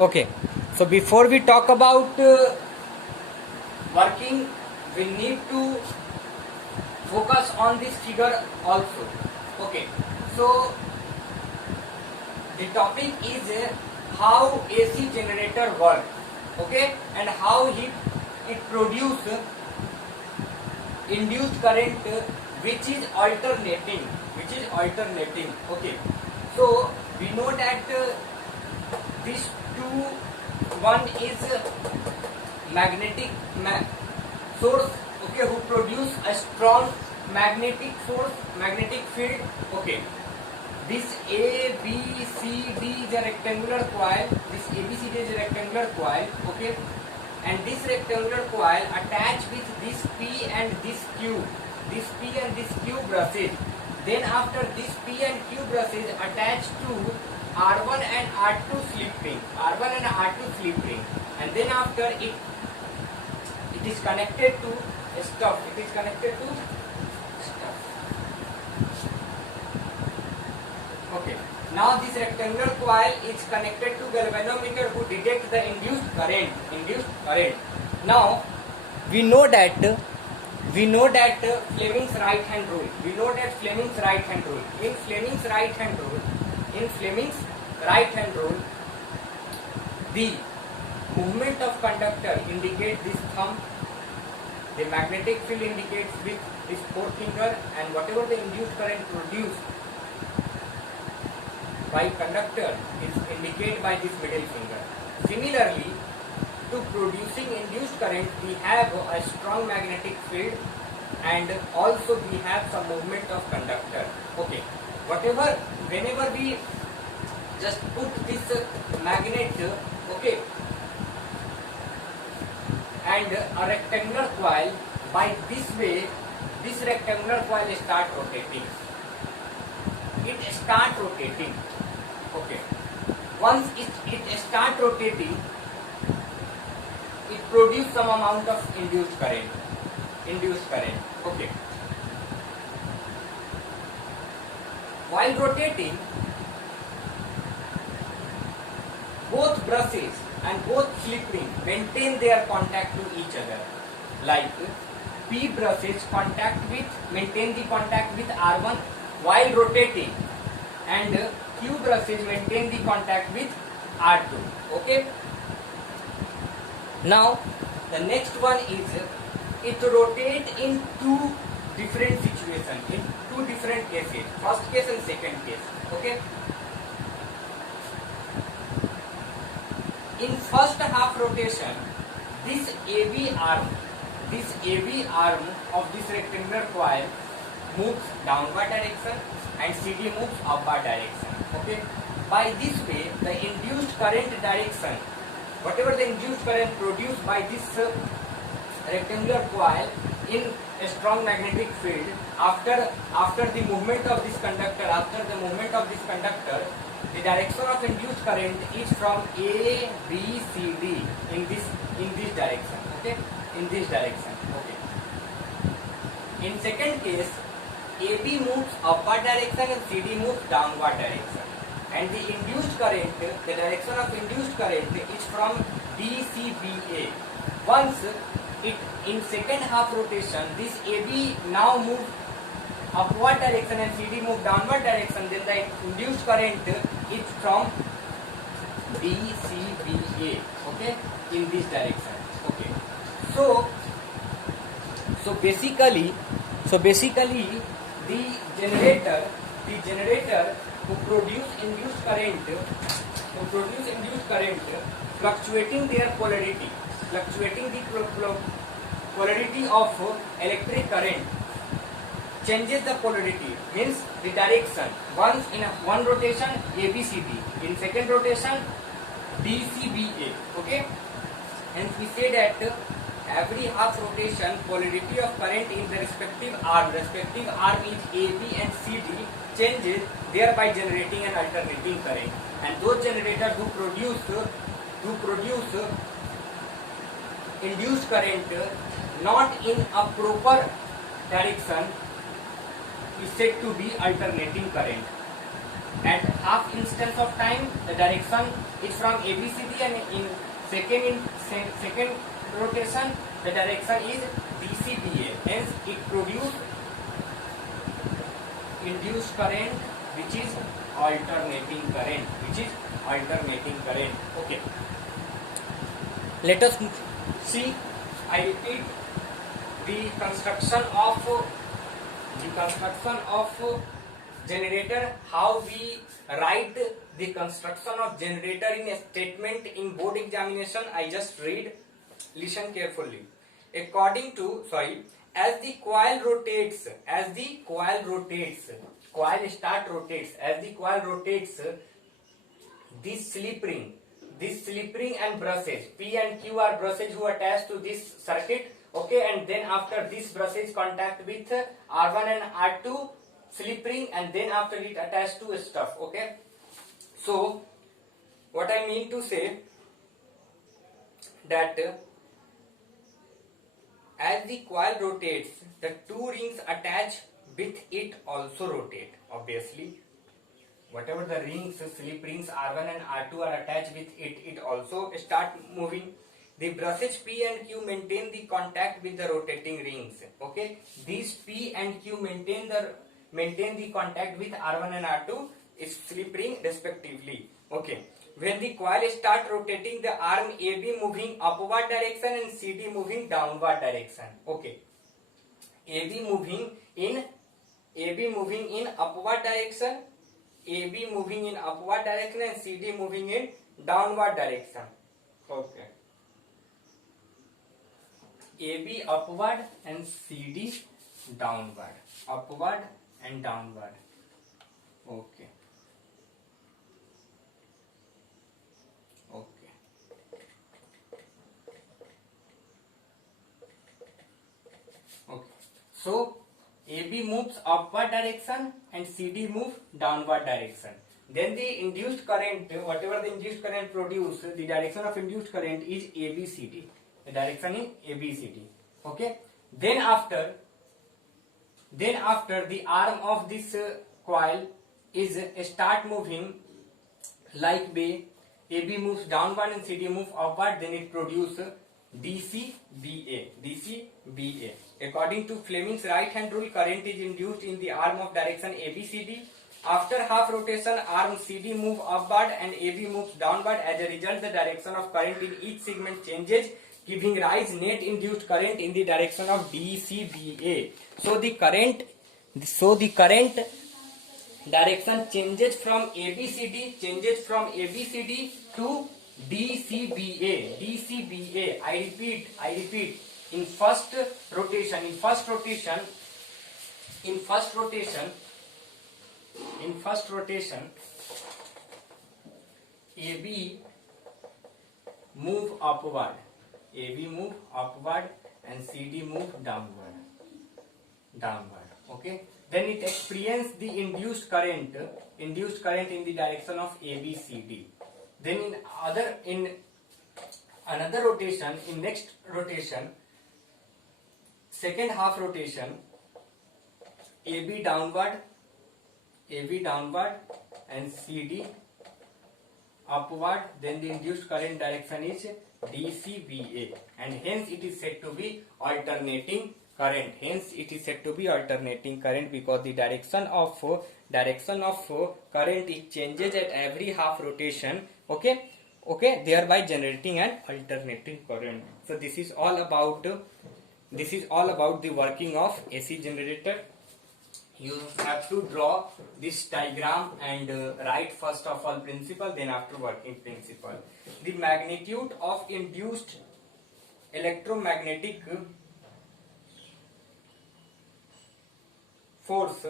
Okay, so before we talk about working, we need to focus on this figure also. Okay, so the topic is how AC generator works. Okay, and how it produce induced current which is alternating. Okay, so we know that this two, one is magnetic source, okay, who produce a strong magnetic force, magnetic field. Okay, this ABCD is a rectangular coil. This ABCD is a rectangular coil. Okay, and this rectangular coil attached with this P and this Q. This P and this Q brushes. Then after this P and Q brushes attached to R1 and R2 slip ring. R1 and R2 slip ring. And then after it is connected to stuff. It is connected to stuff. Okay. Now this rectangular coil is connected to galvanometer who detect the induced current. Now we know that Fleming's right hand rule. In Fleming's right hand rule, the movement of conductor indicates this thumb. The magnetic field indicates with this forefinger, and whatever the induced current produced by conductor is indicated by this middle finger. Similarly, to producing induced current, we have a strong magnetic field and also we have some movement of conductor. Okay, whenever we just put this magnet, okay, and a rectangular coil, by this way, this rectangular coil start rotating. Okay, once it start rotating, it produce some amount of induced current. Okay, while rotating, both brushes and both slip ring maintain their contact to each other. Like P brushes maintain the contact with R1 while rotating, and Q brushes maintain the contact with R2. Okay. Now the next one is it rotates in two different situations, in two different cases, first case and second case. Okay. In first half rotation, this AB arm of this rectangular coil moves downward direction and CD moves upward direction. Okay. By this way, the induced current direction, whatever the induced current produced by this rectangular coil in a strong magnetic field, after the movement of this conductor, the direction of induced current is from A, B, C, D in this direction. Okay, in this direction. Okay. In second case, AB moves upward direction and CD moves downward direction, and the induced current, the direction of induced current is from DCBA. Once it in second half rotation, this AB now moves upward direction and CD move downward direction, then the induced current is from DCBA. Okay, in this direction. Okay, so basically the generator who produce induced current, fluctuating their polarity, polarity of electric current, changes the polarity, means the direction. Once in one rotation ABCD, in second rotation DCBA. Okay, hence we say that every half rotation polarity of current in the respective arm is AB and CD, changes, thereby generating an alternating current. And those generators who produce induced current not in a proper direction is said to be alternating current. at half instance of time the direction is from ABCD, and in second rotation the direction is DCBA. Hence it produce induced current which is alternating current. Okay, let us see. I repeat, the construction of generator, how we write the construction of generator in a statement in board examination. I just read, listen carefully. According to, as the coil rotates, this slip ring and brushes P and Q are brushes who attach to this circuit. Okay, and then after this brushes contact with R1 and R2 slip ring, and then after it attached to stuff. Okay, so what I mean to say that as the coil rotates, the two rings attached with it also rotate. Obviously, whatever the rings, slip rings R1 and R2 are attached with it, it also start moving. The brushes P and Q maintain the contact with the rotating rings. Okay, these P and Q maintain the contact with R1 and R2 is slip ring respectively. Okay, when the coil start rotating, the arm AB moving upward direction and CD moving downward direction. Okay, AB moving in upward direction, and CD moving in downward direction. Okay, AB upward and CD downward, upward and downward. Okay. So AB moves upward direction and CD moves downward direction. Then the induced current, whatever the induced current produce, the direction of induced current is ABCD. The direction is ABCD. Okay. Then after the arm of this coil is start moving like way. AB moves downward and CD moves upward. Then it produces DCBA. According to Fleming's right hand rule, current is induced in the arm of direction ABCD. After half rotation, arm CD move upward and AB moves downward. As a result, the direction of current in each segment changes, giving rise net induced current in the direction of DCBA. So the current direction changes from ABCD to DCBA. I repeat. In first rotation, AB move upward, and CD move downward. Okay. Then it experiences the induced current in the direction of ABCD. Then in another rotation, in next rotation, second half rotation, AB downward and CD upward. Then the induced current direction is DCBA, and hence it is said to be alternating current. Because the direction of current it changes at every half rotation. Okay, thereby generating an alternating current. So this is all about the working of AC generator. You have to draw this diagram and write first of all principle, then after working principle. The magnitude of induced electromagnetic force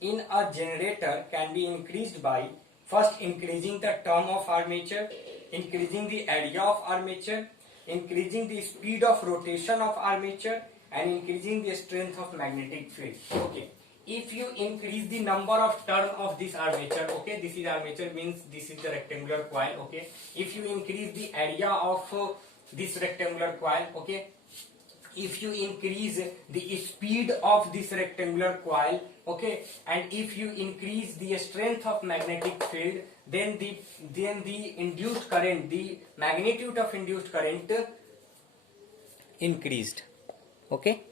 in a generator can be increased by first increasing the term of armature, increasing the area of armature, increasing the speed of rotation of armature, and increasing the strength of magnetic field. Okay, if you increase the number of turn of this armature, okay, this is armature means this is the rectangular coil. Okay, if you increase the area of this rectangular coil, okay, if you increase the speed of this rectangular coil, okay, and if you increase the strength of magnetic field, then the induced current, the magnitude of induced current increased. Okay.